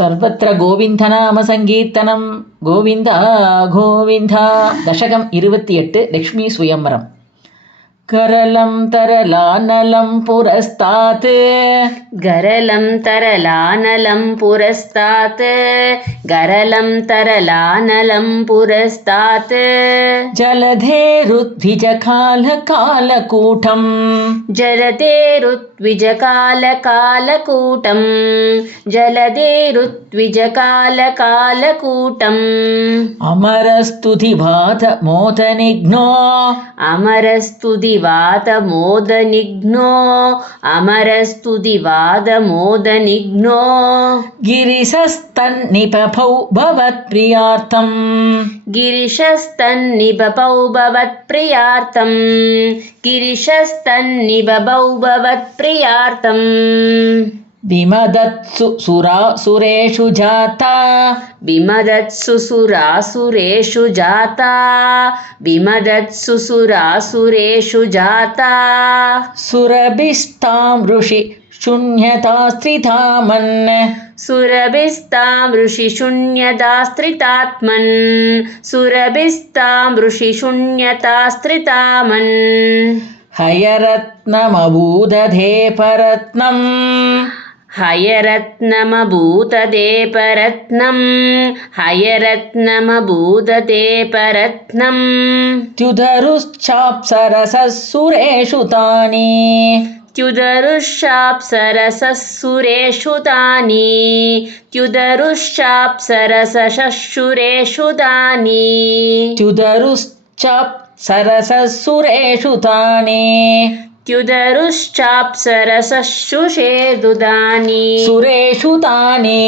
सर्वत्र गोविन्दनामसङ्कीर्तनं गोविन्द गोविन्द दशकं 28 लक्ष्मी स्वयंवरम् करलं तरलानलं पुरस्तात् गरलं तरलानलं पुरस्तात् गरलं तरलानलं पुरस्तात् जलधेरुद्विजकालकालकूटं जलधेरुद्विजकालकालकूटं जलधेरुद्विजकालकालकूटम् अमरस्तुतिवादमोदनिघ्नो अमरस्तुतिवादमोदनिघ्नो अमरस्तुतिवादमोदनिघ्नो गिरिशस्तन्निपपौ भवत्प्रियार्थं गिरिशस्तन्निपपौ भवत्प्रियार्थं गिरिशस्तन्निपपौ भवत्प्रियार्थम् विमदत्सु सुरासुरेषु जाता विमदत्सु सुरासुरेषु जाता विमदत्सु सुरासुरेषु जाता सुरभिस्तां ऋषि शून्यतास्त्रितामन् सुरभिस्तां ऋषिशून्यतास्त्रितात्मन् सुरभिस्तां ऋषिशून्यतास्त्रितामन् हयरत्नमभूदधेपरत्नम् हयरत्नमभूतदेपरत्नं हयरत्नमभूतदेपरत्नम् त्युदरुश्चाप्सरसः तानि त्युदरुश्चाप्सरसः तानि त्युदरुश्चाप्सरसः तानि त्युदरुश्चाप्सरसः तानि त्युदरुश्चाप्सरसः सुरेषु तानि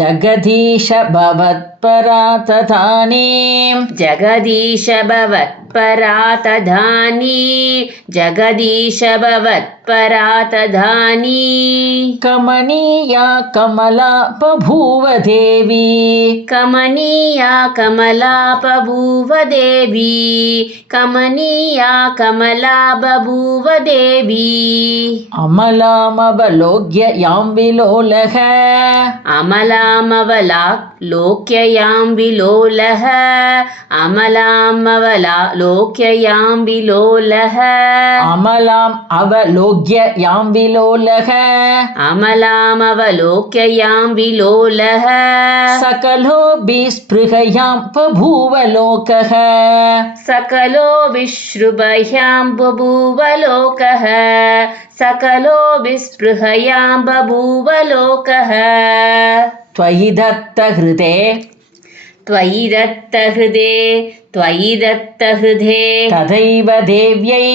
जगदीश भवत्परा तथानि जगदीश भवत्परा तथानि जगदीश भवत्परा तथानि कमनीया कमला बभूव देवी कमनीया कमला बभूव देवी कमनीया कमला बभूव देवी अमलामवलोक्य यां विलोलः अमलामवलोक्य यां विलोलः अमलामवलोक्य यां विलोलः अमलाम् अवलोक्य यां विलोलः अमलामवलोक्य यां विलोलः सकलो विस्पृहयां बभूव लोकः सकलो विस्पृहयां बभूव लोकः सकलो विस्पृहयां बभूव लोकः त्वयि दत्तहृदे त्वयि दत्तहृदे त्वयि दत्तहृदे तदैव देव्यै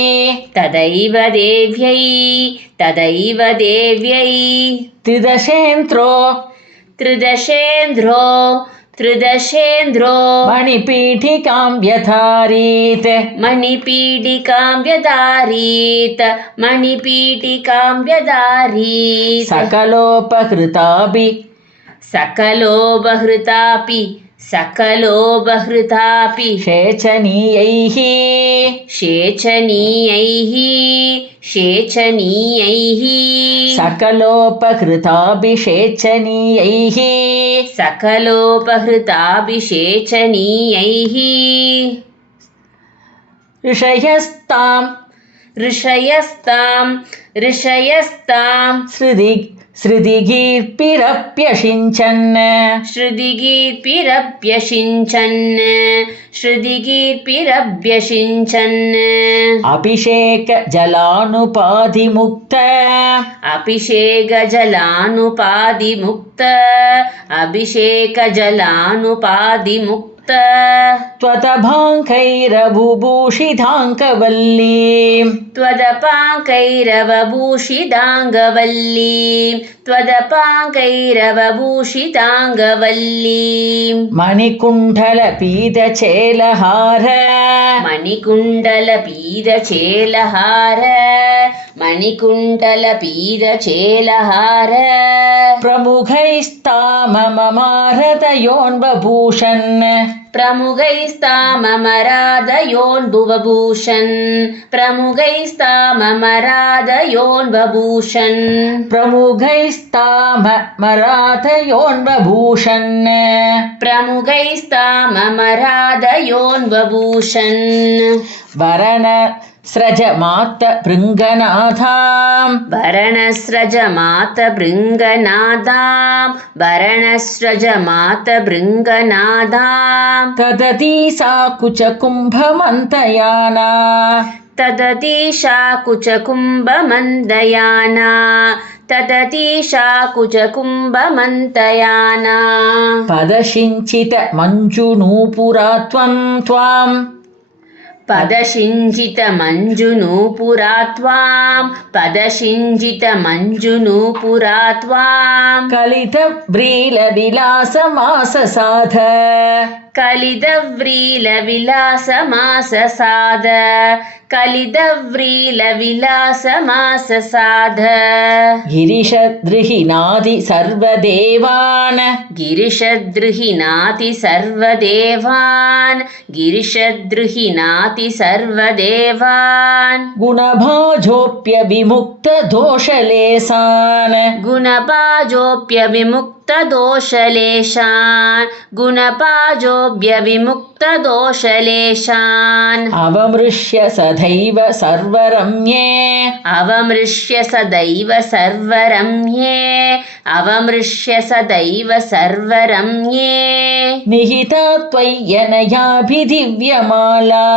तदैव देव्यै तदैव देव्यै त्रिदशेन्द्रो त्रिदशेन्द्रो त्रिदशेन्द्रो मणिपीठिकां व्यधारीत् मणिपीठिकां व्यधारीत् मणिपीठिकां व्यधारीत् सकलोपहृतापि सकलोपहृतापि सकलोपहृतापि शेचनीयैः शेचनीयैः शेचनीयैः सकलोपहृतापि शेचनीयैः सकलोपहृतापि शेचनीयैः ऋषयस्तां ऋषयस्तां ऋषयस्तां श्रुतिगीर्भिरप्यषिञ्चन् श्रुतिगीर्भिरप्यषिञ्चन् श्रुतिगीर्भिरप्यषिञ्चन् अभिषेकजलानुपाधिमुक्त अभिषेकजलानुपाधिमुक्त अभिषेकजलानुपाधिमुक्त त्वदभाङ्कैरबुभूषिताङ्कवल्लीं त्वदपाङ्कैरवभूषिताङ्गवल्लीं त्वदपाङ्कैरवभूषिताङ्गवल्लीं मणिकुण्डलपीतचेलहार मणिकुण्डलपीतचेलहार मणिकुण्डलपीतचेलहार प्रमुखैस्तामममारतयोन्वभूषन् प्रमुखैस्ताममराधयोन्भुवभूषन् प्रमुखैस्ताममराधयोन्वभूषन् प्रमुखैस्ताममरातयोन्वभूषन् प्रमुखैस्ताममराधयोन्वभूषन् वरणस्रजमातभृङ्गनाथां भरणस्रजमातभृङ्गनादां तदती सा कुचकुम्भमन्तयाना तदतीशा कुचकुम्भमन्दयाना तदतीशा कुचकुम्भमन्तयाना पदशिञ्चितमञ्जुनूपुरा त्वाम् पदशिञ्जितमञ्जुनूपुरा त्वां पदशिञ्जितमञ्जुनूपुरा त्वां कलितव्रीलविलासमाससाध कलिदव्रीलविलासमाससाद कलिदव्रीलविलासमाससाद गिरिशद्रिहिनादि सर्वदेवान् गिरिशद्रुहिनाति सर्वदेवान् गिरिशद्रुहिनाति सर्वदेवान् गुणभाजोऽप्यविमुक्तदोषलेशान् गुणपाजोऽप्यविमुक्तदोषलेशान् गुणपाजोऽप्यविमुक्तदोषलेशान् अवमृश्य सदैव सर्वरम्ये अवमृश्य सदैव सर्वरम्ये अवमृश्य सदैव सर्वरम्ये निहिता त्वय्यनयाभिदिव्यमाला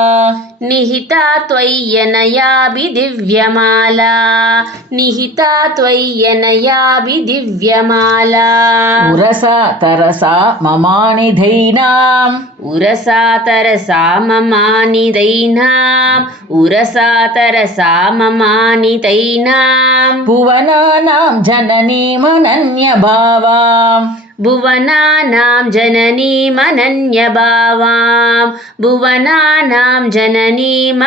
निहिता त्वय्यनयाभिदिव्यमाला निहिता त्वय्यनयाभिदिव्यमाला उरसा तरसा ममानिधैनाम् उरसा तरसा ममानिदैनाम् उरसा तरसा ममानिदैनाम् भुवनानां जननीमनन्यभावाम् भुवनानां जननीमनन्यभावां भुवनानां जननीमनन्यभावां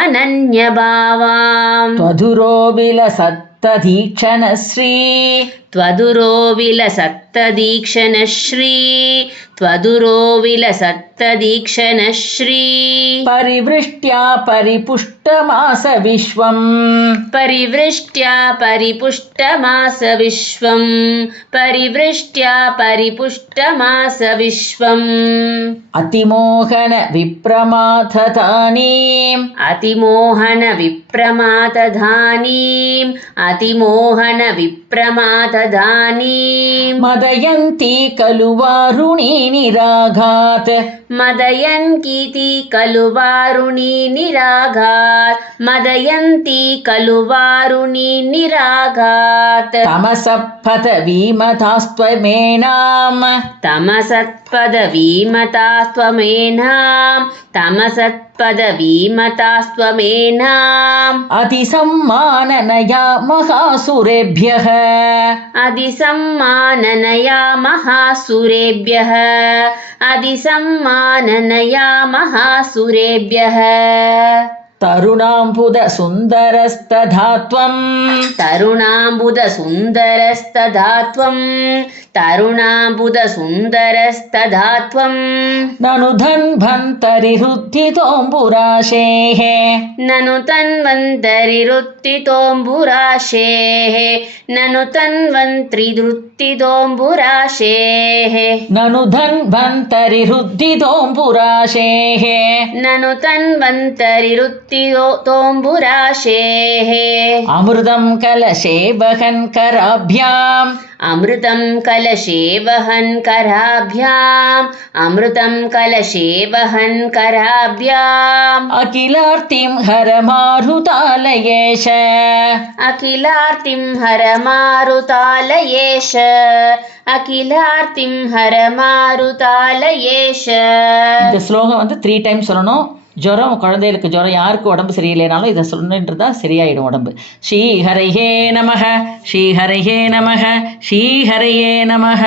त्वधुरो विलसत्तदीक्षणश्री त्वदुरो विलसत्तदीक्षणश्री त्वदुरो विलसत्तदीक्षणश्री परिवृष्ट्या परिपुष्टमास विश्वम् परिवृष्ट्या परिपुष्टमास विश्वं परिवृष्ट्या परिपुष्टमास विश्वम् अतिमोहन विप्रमाथतानीम् अतिमोहन विप्रमातधानीम् अतिमोहन विप्रमातधानीम् मदयन्ती खलु वारुणी निराघात् मदयन्तीति खलु वारुणी निराघात् मदयन्ती खलु वारुणी निराघात् तमसपदवीमतास्त्वमेनाम् तमसत्पदवीमतास्त्वमेनाम् तमसत्पदवीमतास्त्वमेनाम् अतिसम्माननया महासुरेभ्यः अधिसम्माननया महासुरेभ्यः अधिसम्माननया महासुरेभ्यः तरुणाम्बुदसुन्दरस्तथा त्वम् तरुणाम्बुदसुन्दरस्तथा त्वम् तरुणाम्बुदसुन्दरस्तथा त्वम् ननु धन्वन्तरिहृद्धितोऽम्बुराशेः ननु तन्वन्तरिरुत्थितोऽम्बुराशेः ननु तन्वन्त्रिरुत्थितोऽम्बुराशेः ननु धन्वन्तरिहृद्धितोऽम्बुराशेः ननु तन्वन्तरिरुत्थितोऽम्बुराशेः अमृतं कलशे वहन् कराभ्याम् अमृतं कलशे वहन् कराभ्याम् अमृतं कलशे वहन् कराभ्याम् अखिलार्तिं हर मारुतालयेश अखिलार्तिं हर मारुतालयेश अखिलार्तिं हर मारुतालयेश இந்த ஸ்லோகம் 3 டைம்ஸ் சொல்லணும். ஜுரம் குழந்தைகளுக்கு ஜுரம் யாருக்கு உடம்பு சரியில்லைனாலும் இதை சொல்லுன்றதா சரியாயிடும் உடம்பு. ஸ்ரீஹரையே நமஹ ஸ்ரீஹரையே நமஹ ஸ்ரீஹரையே நமஹ.